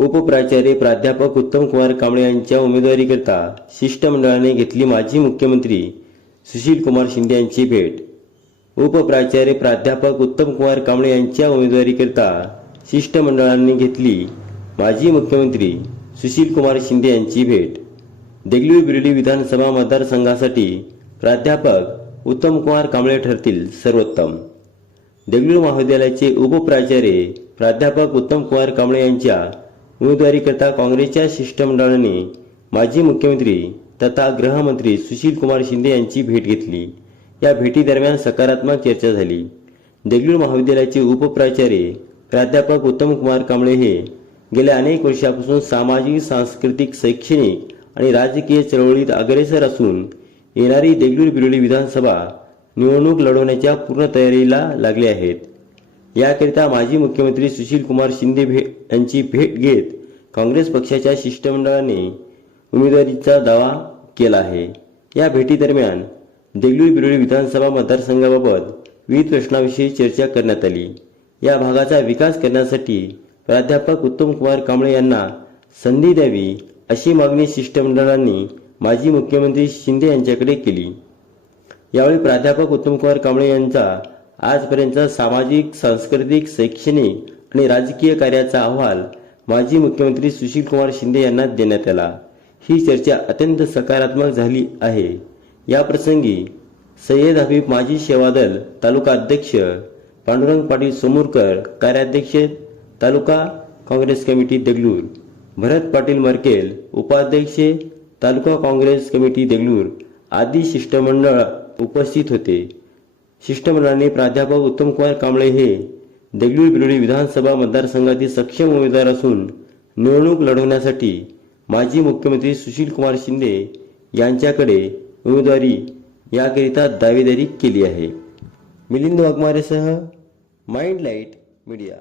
उपप्राचार्य प्राध्यापक उत्तम कुमार कांबळे यांच्या उमेदवारीकरता शिष्टमंडळाने घेतली माजी मुख्यमंत्री सुशील कुमार शिंदे यांची भेट. उपप्राचार्य प्राध्यापक उत्तम कुमार कांबळे यांच्या उमेदवारीकरता शिष्टमंडळाने घेतली माजी मुख्यमंत्री सुशील कुमार शिंदे यांची भेट. देगलूर बिर्डी विधानसभा मतदारसंघासाठी प्राध्यापक उत्तम कुमार कांबळे ठरतील सर्वोत्तम. देगलूर महाविद्यालयाचे उपप्राचार्य प्राध्यापक उत्तम कुमार कांबळे यांच्या उमेदवारीकरता काँग्रेसच्या शिष्टमंडळाने माजी मुख्यमंत्री तथा गृहमंत्री सुशील कुमार शिंदे यांची भेट घेतली. या भेटीदरम्यान सकारात्मक चर्चा झाली. देगलूर महाविद्यालयाचे उपप्राचार्य प्राध्यापक उत्तम कुमार कांबळे हे गेल्या अनेक वर्षापासून सामाजिक सांस्कृतिक शैक्षणिक आणि राजकीय चळवळीत अग्रेसर असून येणारी देगलूर बिरोली विधानसभा निवडणूक लढवण्याच्या पूर्ण तयारीला लागले आहेत. याकरिता माजी मुख्यमंत्री सुशील कुमार शिंदे भे यांची भेट घेत काँग्रेस पक्षाच्या शिष्टमंडळाने उमेदवारीचा दावा केला आहे. या भेटीदरम्यान देगलूर बिरोळी विधानसभा मतदारसंघाबाबत विविध प्रश्नाविषयी चर्चा करण्यात आली. या भागाचा विकास करण्यासाठी प्राध्यापक उत्तम कुमार कांबळे यांना संधी द्यावी अशी मागणी शिष्टमंडळांनी माजी मुख्यमंत्री शिंदे यांच्याकडे केली. यावेळी प्राध्यापक उत्तमकुमार कांबळे यांचा आजपर्यंतचा सामाजिक सांस्कृतिक शैक्षणिक आणि राजकीय कार्याचा अहवाल माजी मुख्यमंत्री सुशील कुमार शिंदे यांना देण्यात आला. ही चर्चा अत्यंत सकारात्मक झाली आहे. या प्रसंगी सय्यद हबीब माजी सेवादल तालुका अध्यक्ष पांडुरंग पाटील सोमुरकर कार्याध्यक्ष तालुका काँग्रेस कमिटी देगलूर भरत पाटील मर्केल उपाध्यक्ष तालुका काँग्रेस कमिटी देगलूर आदी शिष्टमंडळ उपस्थित होते. शिष्टमंडळाने प्राध्यापक उत्तमकुमार कांबळे हे देगलूर बिरोडी विधानसभा मतदारसंघातील सक्षम उमेदवार असून निवडणूक लढवण्यासाठी माजी मुख्यमंत्री सुशील कुमार शिंदे यांच्याकडे उमेदवारी याकरिता दावेदारी केली आहे. मिलिंद वाघमारेसह माइंड लाइट मीडिया.